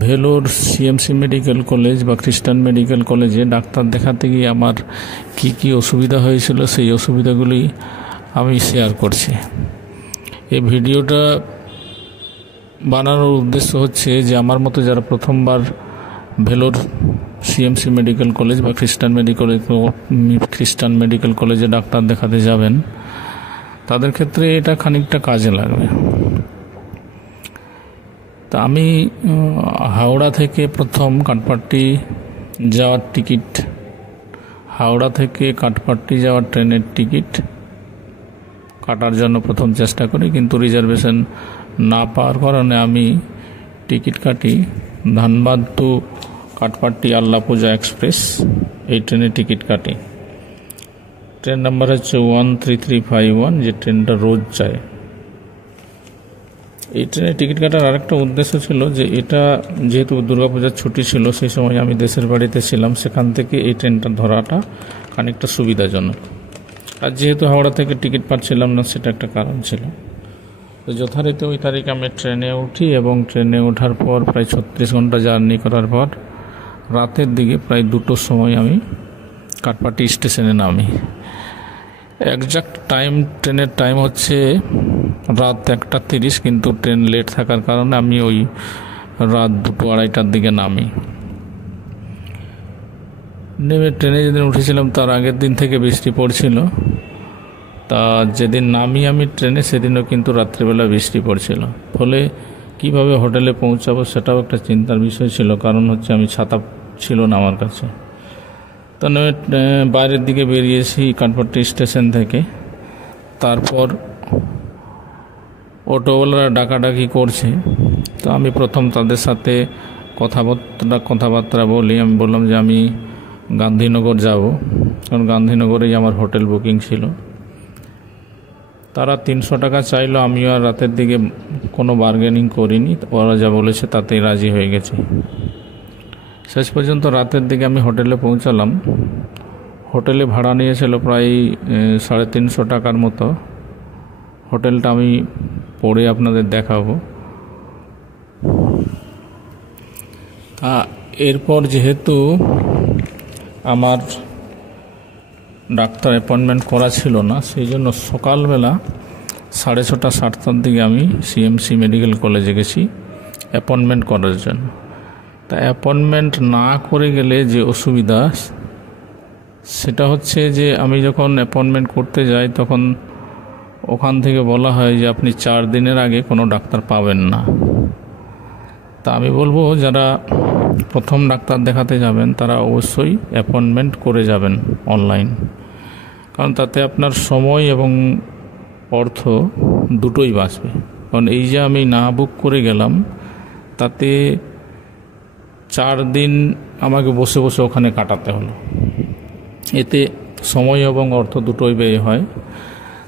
Vellore CMC medical college বা খ্রিস্টান medical কলেজে ডাক্তার দেখাতে গিয়ে আমার কি কি অসুবিধা হয়েছিল সেই অসুবিধাগুলি আমি শেয়ার করছি। এই ভিডিওটা বানানোর উদ্দেশ্য হচ্ছে যে আমার মতো যারা প্রথমবার ভেলোর সিএমসি মেডিকেল কলেজ বা খ্রিস্টান মেডিকেল কলেজে ডাক্তার দেখাতে যাবেন, তাদের ক্ষেত্রে এটা খানিকটা কাজে লাগবে। তা আমি হাওড়া থেকে প্রথম কাঠপাট্টি যাওয়ার টিকিট, হাওড়া থেকে কাঠপাট্টি যাওয়ার ট্রেনের টিকিট কাটার জন্য প্রথম চেষ্টা করি, কিন্তু রিজার্ভেশন না পাওয়ার কারণে আমি টিকিট কাটি ধানবাদ টু কাঠপাট্টি আল্লাপূজা এক্সপ্রেস, এই ট্রেনে টিকিট কাটি। ট্রেন নাম্বার হচ্ছে 13351, যে ট্রেনটা রোজ যায়। এই ট্রেনে টিকিট কাটার আরেকটা উদ্দেশ্য ছিল যে এটা যেহেতু দুর্গাপূজার ছুটি ছিল, সেই সময় আমি দেশের বাড়িতে ছিলাম, সেখান থেকে এই ট্রেনটা ধরাটা খানিকটা সুবিধাজনক। আর যেহেতু হাওড়া থেকে টিকিট পাচ্ছিলাম না, সেটা একটা কারণ ছিল। তো যথারীতি ওই তারিখে আমি ট্রেনে উঠি এবং ট্রেনে ওঠার পর প্রায় 36 ঘন্টা জার্নি করার পর রাতের দিকে প্রায় 2টোর সময় আমি কাঠপাট্টি স্টেশনে নামি। একজাক্ট টাইম, ট্রেনের টাইম হচ্ছে রাত 1:30, কিন্তু ট্রেন লেট থাকার কারণে আমি ওই রাত 2-2:30টার দিকে নামি। নেমে ট্রেনে যেদিন উঠেছিলাম তার আগের দিন থেকে বৃষ্টি পড়ছিল। তা যেদিন নামি আমি ট্রেনে, সেদিনও কিন্তু রাত্রিবেলা বৃষ্টি পড়ছিল। ফলে কিভাবে হোটেলে পৌঁছাবো সেটাও একটা চিন্তার বিষয় ছিল, কারণ হচ্ছে আমি ছাতা ছিল না আমার কাছে। তো নেমে বাইরের দিকে বেরিয়েছি কাঠপাট্টি স্টেশন থেকে। তারপর অটোওয়ালারা ডাকাডাকি করছে, তো আমি প্রথম তাদের সাথে কথাবার্তা বলি। আমি বললাম যে আমি গান্ধীনগর যাব, কারণ গান্ধীনগরেই আমার হোটেল বুকিং ছিল। তারা 300 টাকা চাইলো, আমিও আর রাতের দিকে কোনো বার্গেনিং করিনি, ওরা যা বলেছে তাতেই রাজি হয়ে গেছি। শেষ পর্যন্ত রাতের দিকে আমি হোটেলে পৌঁছালাম। হোটেলে ভাড়া নিয়েছিল প্রায় 350 টাকার মতো। হোটেলটা আমি পরে আপনাদের দেখাবো। তা এরপর যেহেতু আমার ডাক্তার অ্যাপয়েন্টমেন্ট করা ছিল না, সেই জন্য সকালবেলা 6:30-7টার দিকে আমি সিএমসি মেডিকেল কলেজে গেছি অ্যাপয়েন্টমেন্ট করার জন্য। তা অ্যাপয়েন্টমেন্ট না করে গেলে যে অসুবিধা, সেটা হচ্ছে যে আমি যখন অ্যাপয়েন্টমেন্ট করতে যাই তখন ওখান থেকে বলা হয় যে আপনি 4 দিনের আগে কোনো ডাক্তার পাবেন না। তা আমি বলবো যারা প্রথম ডাক্তার দেখাতে যাবেন তারা অবশ্যই অ্যাপয়েন্টমেন্ট করে যাবেন অনলাইন, কারণ তাতে আপনার সময় এবং অর্থ দুটোই বাঁচবে। কারণ এই যে আমি না বুক করে গেলাম, তাতে 4 দিন আমাকে বসে বসে ওখানে কাটাতে হলো, এতে সময় এবং অর্থ দুটোই ব্যয় হয়।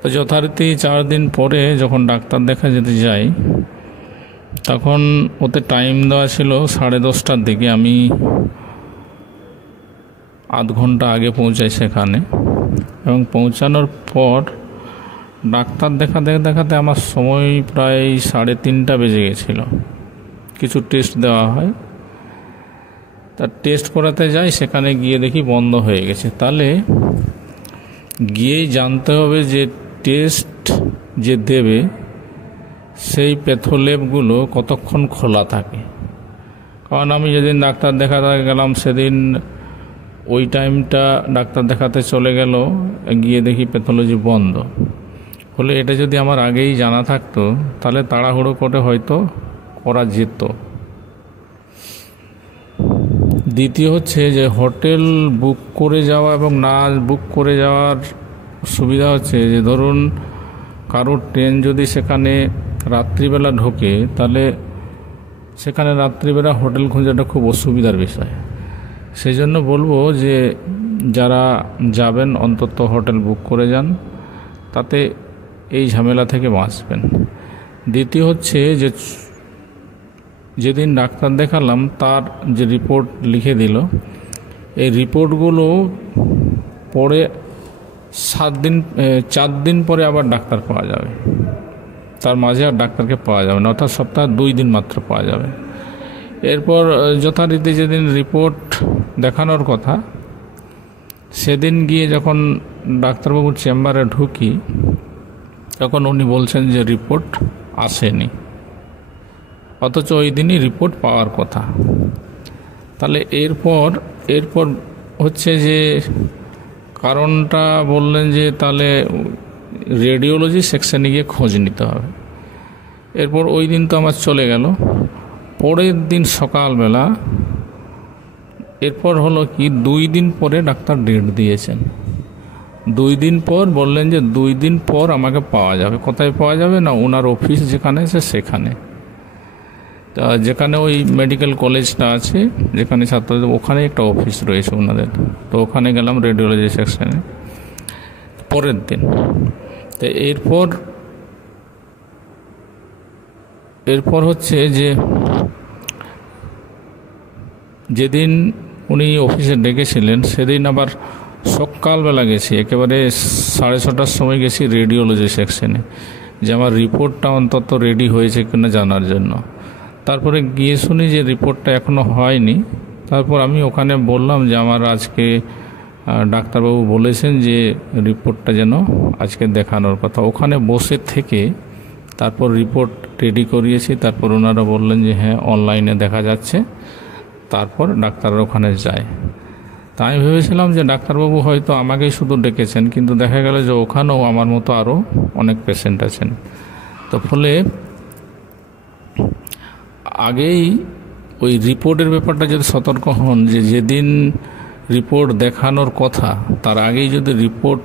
তো যথারীতি 4 দিন পরে যখন ডাক্তার দেখা যেতে যাই, তখন ওতে টাইম দেওয়া ছিল 10:30টার দিকে। আমি আধ ঘন্টা আগে পৌঁছাই সেখানে, এবং পৌঁছানোর পর ডাক্তার দেখাতে আমার সময় প্রায় 3:30টা বেজে গেছিল। কিছু টেস্ট দেওয়া হয়, তার টেস্ট করাতে যাই, সেখানে গিয়ে দেখি বন্ধ হয়ে গেছে। তাহলে গিয়েই জানতে হবে যে টেস্ট যে দেবে সেই প্যাথোল্যাবগুলো কতক্ষণ খোলা থাকে। কারণ আমি যেদিন ডাক্তার দেখাতে গেলাম সেদিন ওই টাইমটা ডাক্তার দেখাতে চলে গেল, গিয়ে দেখি প্যাথোলজি বন্ধ। ফলে এটা যদি আমার আগেই জানা থাকতো তাহলে তাড়াহুড়ো করে হয়তো করা যেত। দ্বিতীয় হচ্ছে যে হোটেল বুক করে যাওয়া এবং না বুক করে যাওয়ার সুবিধা হচ্ছে যে ধরুন কারোর ট্রেন যদি সেখানে রাত্রিবেলা ঢোকে, তাহলে সেখানে রাত্রিবেলা হোটেল খোঁজাটা খুব অসুবিধার বিষয়। সেই জন্য বলবো যে যারা যাবেন অন্তত হোটেল বুক করে যান, তাতে এই ঝামেলা থেকে বাঁচবেন। দ্বিতীয় হচ্ছে যে যেদিন ডাক্তার দেখালাম তার যে রিপোর্ট লিখে দিল, এই রিপোর্টগুলো পরে 4 দিন পরে আবার ডাক্তার পাওয়া যাবে, তার মাঝে আর ডাক্তারকে পাওয়া যাবে না, অর্থাৎ সপ্তাহে 2 দিন মাত্র পাওয়া যাবে। এরপর যথারীতি যেদিন রিপোর্ট দেখানোর কথা সেদিন গিয়ে যখন ডাক্তারবাবুর চেম্বারে ঢুকি তখন উনি বলছেন যে রিপোর্ট আসেনি, অথচ ওই দিনই রিপোর্ট পাওয়ার কথা। তাহলে এরপর হচ্ছে যে কারণটা বললেন যে তাহলে রেডিওলজি সেকশনে গিয়ে খোঁজ নিতে হবে। এরপর ওই দিন তো আমার চলে গেল। পরের দিন সকালবেলা এরপর হলো কি 2 দিন পরে ডাক্তার ডেট দিয়েছেন। 2 দিন পর বললেন যে 2 দিন পর আমাকে পাওয়া যাবে। কোথায় পাওয়া যাবে না, ওনার অফিস যেখানে আছে সেখানে, তা যেখানে ওই মেডিকেল কলেজটা আছে যেখানে ছাত্রদের, ওখানে একটা অফিস রয়েছে ওনাদের। তো ওখানে গেলাম রেডিওলজি সেকশনে পরের দিন। তো এরপর হচ্ছে যে যেদিন উনি অফিসে ডেকেছিলেন সেদিন আবার সকালবেলা গেছি, একেবারে 6:30টার সময় গেছি রেডিওলজি সেকশনে, যে আমার রিপোর্টটা অন্তত রেডি হয়েছে কিনা জানার জন্য। তারপরে গিয়ে শুনি যে রিপোর্টটা এখনও হয়নি। তারপর আমি ওখানে বললাম যে আমার আজকে ডাক্তারবাবু বলেছেন যে রিপোর্টটা যেন আজকে দেখানোর কথা। ওখানে বসে থেকে তারপর রিপোর্ট রেডি করিয়েছি। তারপর ওনারা বললেন যে হ্যাঁ অনলাইনে দেখা যাচ্ছে, তারপর ডাক্তাররা ওখানে যায়। তা আমি ভেবেছিলাম যে ডাক্তারবাবু হয়তো আমাকেই শুধু ডেকেছেন, কিন্তু দেখা গেল যে ওখানেও আমার মতো আরও অনেক পেশেন্ট আছেন। তো ফলে আগেই ওই রিপোর্টের ব্যাপারটা যদি সতর্ক হন, যে যেদিন রিপোর্ট দেখানোর কথা তার আগেই যদি রিপোর্ট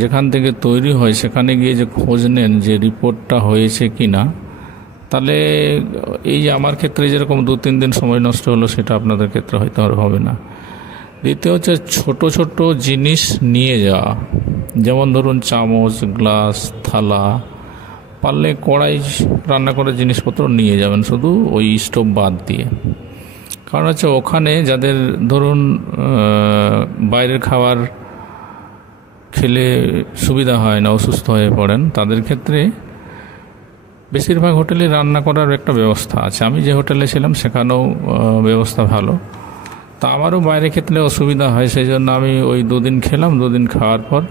যেখান থেকে তৈরি হয় সেখানে গিয়ে যে খোঁজ নেন যে রিপোর্টটা হয়েছে কি না, তাহলে এই যে আমার ক্ষেত্রে যেরকম 2-3 দিন সময় নষ্ট হলো সেটা আপনাদের ক্ষেত্রে হয়তো আর হবে না। দ্বিতীয় হচ্ছে ছোট ছোট জিনিস নিয়ে যাওয়া, যেমন ধরুন চামচ, গ্লাস, থালা, পারলে কড়াই, রান্না করার জিনিসপত্র নিয়ে যাবেন, শুধু ওই স্টোভ বাদ দিয়ে। কারণ হচ্ছে ওখানে যাদের ধরুন বাইরের খাবার খেলে সুবিধা হয় না, অসুস্থ হয়ে পড়েন, তাদের ক্ষেত্রে বেশিরভাগ হোটেলে রান্না করার একটা ব্যবস্থা আছে। আমি যে হোটেলে ছিলাম সেখানেও ব্যবস্থা ভালো। তা আমারও বাইরে খেতে অসুবিধা হয়, সেই জন্য আমি ওই 2 দিন খেলাম। 2 দিন খাওয়ার পর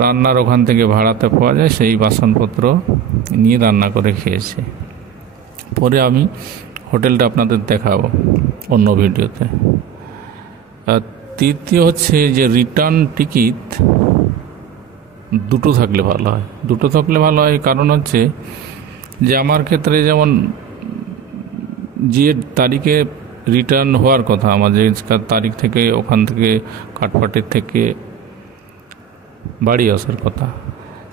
রান্নার ওখান থেকে ভাড়াতে পাওয়া যায় সেই বাসনপত্র নিয়ে রান্না করে খেয়েছি। পরে আমি হোটেলটা আপনাদের দেখাবো অন্য ভিডিওতে। আর তৃতীয় হচ্ছে যে রিটার্ন টিকিট দুটো থাকলে ভালো হয়। দুটো থাকলে ভালো হয় কারণ হচ্ছে যে আমার ক্ষেত্রে যেমন যে তারিখে রিটার্ন হওয়ার কথা, আমার যে তারিখ থেকে ওখান থেকে কাঠপাটির থেকে বাড়ি আসার কথা,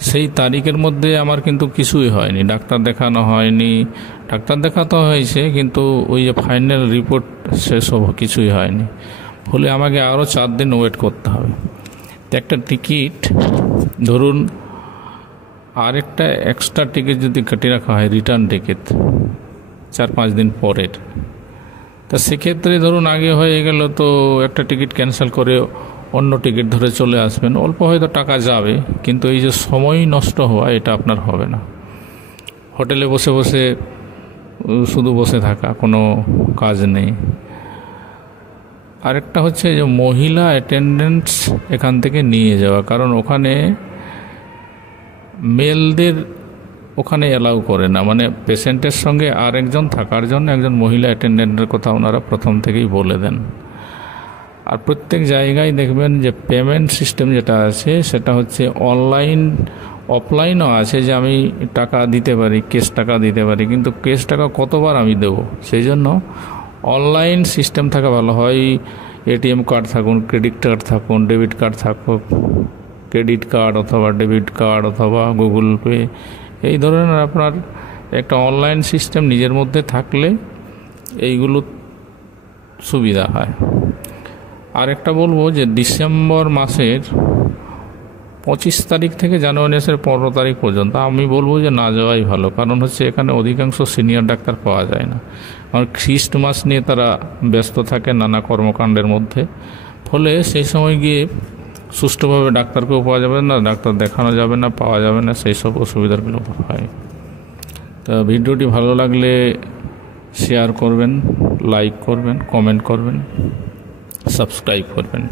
সেই তারিখের মধ্যে আমার কিন্তু কিছুই হয়নি। ডাক্তার দেখানো হয়নি, ডাক্তার দেখাতে হয়েছে কিন্তু ওই যে ফাইনাল রিপোর্ট সেসব কিছুই হয়নি। ফলে আমাকে আরও 4 দিন ওয়েট করতে হবে। তো একটা টিকিট ধরুন আরেকটা এক্সট্রা টিকিট যদি কেটে রাখা হয়, রিটার্ন টিকিট 4-5 দিন পরের, তা সেক্ষেত্রে ধরুন আগে হয়ে গেল তো একটা টিকিট ক্যান্সেল করে অন্য টিকিট ধরে চলে আসবেন, অল্প হয়তো টাকা যাবে, কিন্তু এই যে সময় নষ্ট হওয়া এটা আপনার হবে না। হোটেলে বসে বসে শুধু বসে থাকা, কোনো কাজ নেই। আরেকটা হচ্ছে যে মহিলা অ্যাটেন্ডেন্টস এখান থেকে নিয়ে যাওয়া, কারণ ওখানে মেলদের ওখানে অ্যালাউ করে না, মানে পেশেন্টের সঙ্গে আরেকজন থাকার জন্য একজন মহিলা অ্যাটেন্ডেন্টের কথা ওনারা প্রথম থেকেই বলে দেন। আর প্রত্যেক জায়গায় দেখবেন যে পেমেন্ট সিস্টেম যেটা আছে সেটা হচ্ছে অনলাইন, অফলাইনও আছে, যে আমি টাকা দিতে পারি, ক্যাশ টাকা দিতে পারি, কিন্তু ক্যাশ টাকা কতবার আমি দেবো, সেই জন্য অনলাইন সিস্টেম থাকা ভালো হয়। এটিএম কার্ড থাকুন, ক্রেডিট কার্ড থাকুন, ডেবিট কার্ড থাকুক, ক্রেডিট কার্ড অথবা ডেবিট কার্ড অথবা গুগল পে, এই ধরনের আপনার একটা অনলাইন সিস্টেম নিজের মধ্যে থাকলে এইগুলো সুবিধা হয়। আরেকটা বলবো যে ডিসেম্বর মাসের 25 তারিখ থেকে জানুয়ারি মাসের 15 তারিখ পর্যন্ত আমি বলবো যে না যাওয়াই ভালো, কারণ হচ্ছে এখানে অধিকাংশ সিনিয়র ডাক্তার পাওয়া যায় না। কারণ খ্রিস্টমাস নিয়ে তারা ব্যস্ত থাকে নানা কর্মকাণ্ডের মধ্যে, ফলে সেই সময় গিয়ে সুষ্ঠুভাবে ডাক্তারকেও পাওয়া যাবে না, ডাক্তার দেখানো যাবে না, পাওয়া যাবে না, সেই সব অসুবিধাগুলো হয়। তা ভিডিওটি ভালো লাগলে শেয়ার করবেন, লাইক করবেন, কমেন্ট করবেন, সাবস্ক্রাইব করবেন।